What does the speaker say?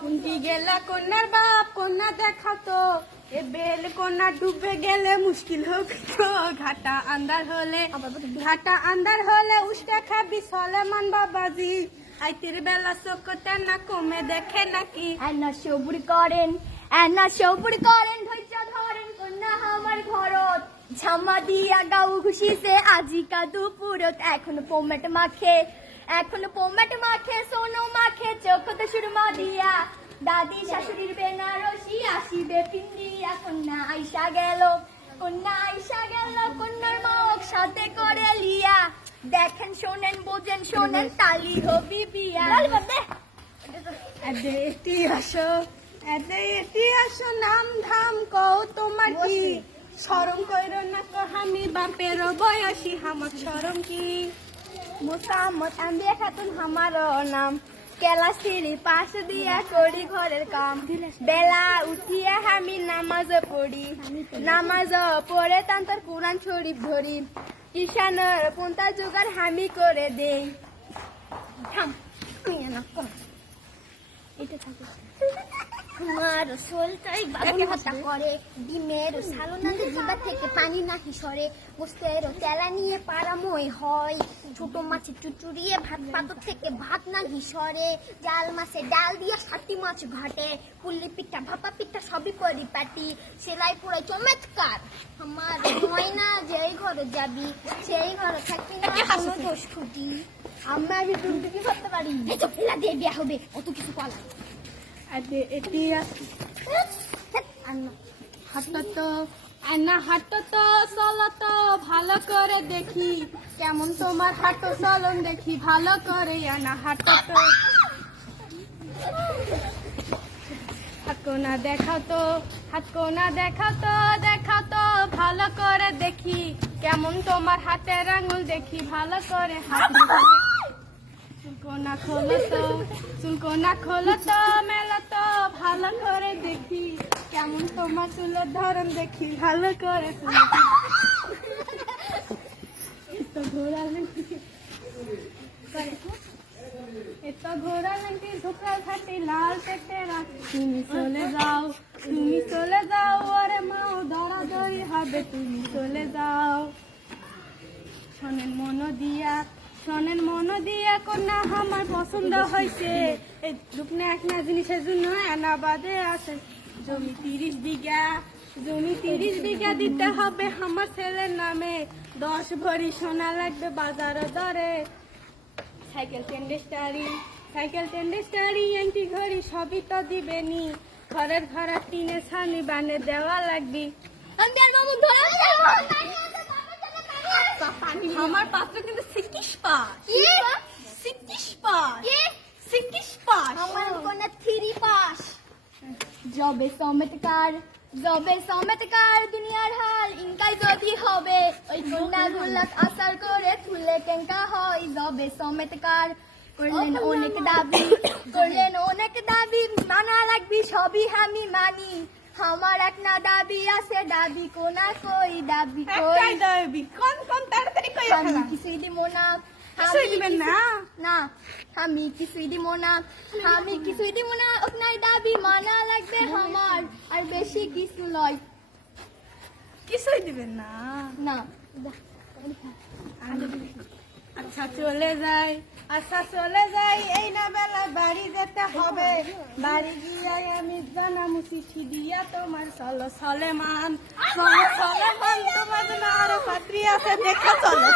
কুন্তি গেলা কন্যার বাপ কন্যা দেখাতো এ বেল কন্যা ডুবে গেলে মুশকিল হবে তো ঘাটা আন্দার হলে উস্তে খাবি সলেমান বাবাজি আইতির বেলা চোখতে না কমে দেখে নাকি এনা সবুর করেন ধৈর্য ধরেন কন্যা আমার ঘরত ঝামা দিয়া গাউ খুশিতে আজিকা দুপুরত এখন পোমেট মাখে সোনো মাখে চোখতে সুরমা দিয়া দাদি শাশুড়ির বেনারসি আসিবে পিন্দিয়া কন্যা আইসা গেল কন্যার মাওক সাথে করে লিয়া দেখেন শোনেন বোঝেন শোনেন তালি হবি বিয়া এটি আসো নাম ধাম কও তোমার কি শরম কইর না তো আমি বাপের বয়সী আমার শরম কি মোসাম্মদ আম্বিয়া খাতুন হামারো নাম কেলা সিঁড়ি পাশ দিয়া করি ঘরের কাম বেলা উঠিয়া আমি নামাজ পড়ে তান্তর কোরআন শরীফ ধরি কিষানের পন্থা জোগাড় হামি করে দেই আমার সোলটাই বাবুল হত্যা করে ডিমের সালোনাতে জিবা থেকে পানি নাহি সরে গোস্তের তেলা নিয়ে পারাময় হয় ছোট মাছের চুচুড়িয়ে ভাত পাতর থেকে ভাত নাহি সরে জাল মাছে ডাল দিয়ে 7টি মাছ ঘাটে পুল্লি পিঠা ভাপা পিঠা সবই পরিপাটি সেলাই পুরো চমৎকার আমার ময়না যেই ঘরে যাবি সেই ঘরে থাকবি না কোনো দোষ খুঁটি আমরা তুমি কি করতে পারি এই তো ফেলা দিয়ে বিয়া হবে অত কিছু কলা এটি হাঁটো তো চলো তো ভালো করে দেখি কেমন তোমার হাঁটো চলন দেখি ভালো করে হাঁটো তো হাতকোনা দেখাও তো ভালো করে দেখি কেমন তোমার হাতের আঙুল দেখি ভালো করে চুলকোনা খোলো তো মেলো তো ভালো করে দেখি কেমন তোমার চুলের ধরন দেখি ভালো করে ঘোড়া লেন্টি ধোকার খাটি লাল পেটে রাখি তুমি চলে যাও ওরে মাও দরাদরি হবে তুমি চলে যাও শোনেন মন দিয়া কন্যা আমার পছন্দ হয়েছে এই রূপনা একটা জিনিসের জন্য এনাবাদে আছে জমি 30 বিঘা দিতে হবে আমার ছেলের নামে 10 ভরি সোনা লাগবে বাজার দরে সাইকেল টেন্ডেস্টারি এন্টি ঘড়ি সবই তো দিবেনি ঘরের ঘরা টিনে ছানি বানে দেওয়া লাগবে আমার পাত্র কিন্তু 60 পাস আমার কোনা 3 পাস জবে সমেতকার দুনিয়ার হাল ইনকাই যদি হবে ওই কন্যা গুলাক আসার করে তুলে কেঙ্কা হয় জবে সমেতকার করলেন অনেক দাবি মানা লাগবি সবই আমি মানি আমার এক না দাবি আছে দাবি কোনা কই দাবি কোন তাড়াতাড়ি কই আমি কিছুই দিব না আমি কিছুই দিব না আপনার দাবি মানা লাগবে আমার আর বেশি কিছু লয় কিছুই দিবেন না আচ্ছা চলে যাই এই না বেলা বাড়ি যেতে হবে বাড়ি গিয়ে আমি জানামু চিঠি দিয়া তোমার সলেমান তোমার জন্য আরো পাত্রী আছে দেখা চলো